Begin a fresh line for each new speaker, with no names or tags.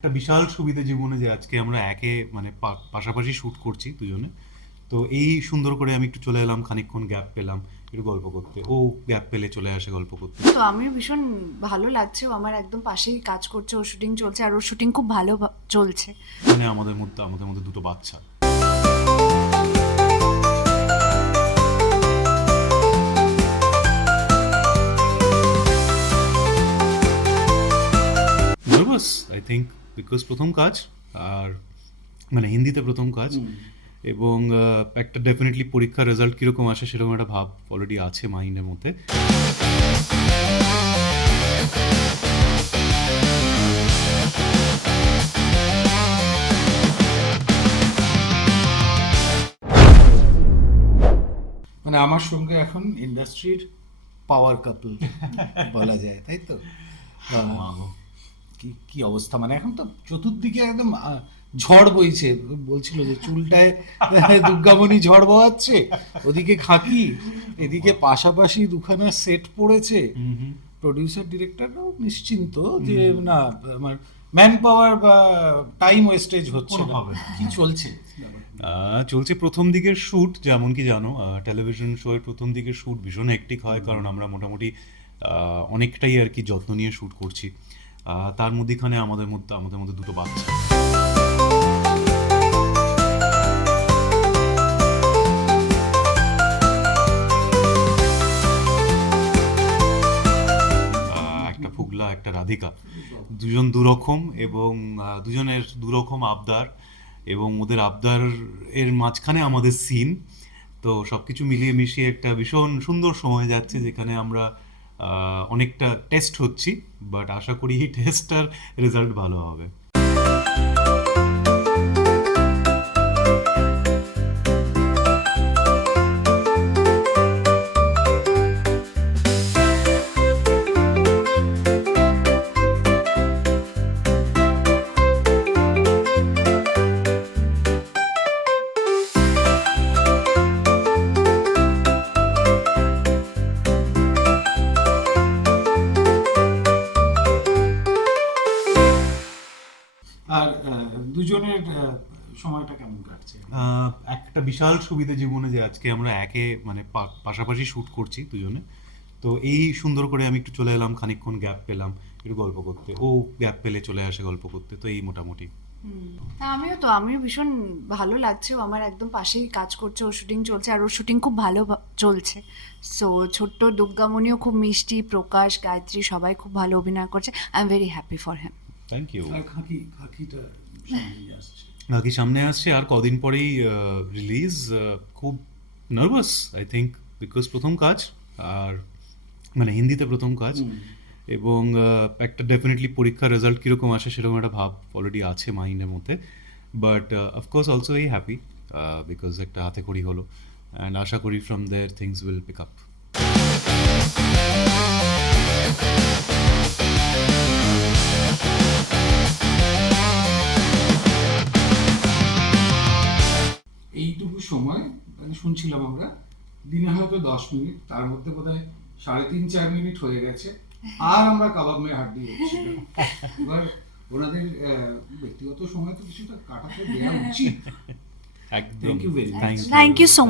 একটা বিশাল সুবিধা জীবনে যে আজকে আমরা একে মানে পাশাপাশি শ্যুট করছি দুজনে। তো এই সুন্দর করে আমি একটু চলে এলাম খানিকক্ষণ গ্যাপ পেলাম একটু গল্প করতে। ও গ্যাপ পেলে চলে আসে গল্প করতে।
তো আমিও ভীষণ ভালো লাগছে ও আমার একদম পাশেই কাজ করছে ওর শুটিং চলছে আর ওর শুটিং খুব ভালো চলছে।
মানে আমাদের মধ্যে আমাদের মধ্যে দুটো বাচ্চা। নার্ভাস আই থিঙ্ক বিকজ প্রথম কাজ আর মানে হিন্দিতে প্রথম কাজ এবং একটা ডেফিনেটলি পরীক্ষার রেজাল্ট কীরকম আসে সেরকম একটা ভাব অলরেডি আছে মাইন্ডের মধ্যে।
মানে আমার সঙ্গে এখন ইন্ডাস্ট্রির পাওয়ার কাপল বলা যায় তাই তো? আহ, কি কি অবস্থা? মানে এখন তো চতুর্দিকে একদম ঝড় বইছে। বলছিল যে চুলটায় দুর্গামণি ঝড় বওয়াচ্ছে ওদিকে খাকি এদিকে পাশাপাশি দুখানা সেট পড়েছে। প্রডিউসার ডিরেক্টররাও নিশ্চিন্ত যে না আমার ম্যান পাওয়ার বা টাইম ওয়েস্টেজ হচ্ছে। কি চলছে?
চলছে প্রথম দিকের শ্যুট যেমন কি জানো টেলিভিশন শো এর প্রথম দিকের শ্যুট ভীষণ হেক্টিক হয় কারণ আমরা মোটামুটি আহ, অনেকটাই আর কি যত্ন নিয়ে শ্যুট করছি। তার মধ্যেখানে আমাদের মধ্যে আমাদের মধ্যে দুটো বাচ্চা। একটা ফুগলা, একটা রাধিকা। দুজন দুরকম এবং দুজনের দুরকম আবদার এবং ওদের আবদার এর মাঝখানে আমাদের সিন তো সবকিছু মিলিয়ে মিশিয়ে একটা ভীষণ সুন্দর সময় যাচ্ছে যেখানে আমরা অনেকটা টেস্ট হচ্ছি বাট আশা করি এই টেস্টটার রেজাল্ট ভালো হবে।
দুজনের সময়টা কেমন কাটছে?
একটা বিশাল সুবিধা জীবনে যে আজকে আমরা একে মানে পাশাপাশি শ্যুট করছি দুজনে। তো এই সুন্দর করে আমি একটু চলে এলাম খানিকক্ষণ গ্যাপ পেলাম একটু গল্প করতে। ও গ্যাপ পেলে চলে আসে গল্প করতে তো এই মোটামুটি।
তা আমিও তো আমিও ভীষণ ভালো লাগছে। ও আমার একদম পাশেই কাজ করছে ওর শুটিং চলছে আর ওর শুটিং খুব ভালো চলছে। সো ছোট্ট দুর্গামণিও খুব মিষ্টি প্রকাশ গায়ত্রী সবাই খুব ভালো অভিনয় করছে। I am very happy for him
thank you বাকি সামনে আসছে আর কদিন পরেই রিলিজ খুব নার্ভাস আই থিঙ্ক বিকজ প্রথম কাজ আর মানে হিন্দিতে প্রথম কাজ এবং একটা ডেফিনেটলি পরীক্ষার রেজাল্ট কীরকম আসে সেরকম একটা ভাব অলরেডি আছে মাইন্ডের মধ্যে। বাট অফকোর্স অলসো এই হ্যাপি বিকজ একটা হাতে করি হলো। অ্যান্ড আশা করি from there things will pick up
এইটুকু সময় মানে শুনছিলাম আমরা। দিনে হয়তো দশ মিনিট তার মধ্যে বোধ হয় সাড়ে তিন চার মিনিট হয়ে গেছে। আর আমরা কাবাব মেয়ে হাট দিয়ে এবার ওনাদের আহ, ব্যক্তিগত সময় তো কিছুটা কাটাতে দেওয়া উচিত।
একদম।
You you very much.
Thank
Thank you so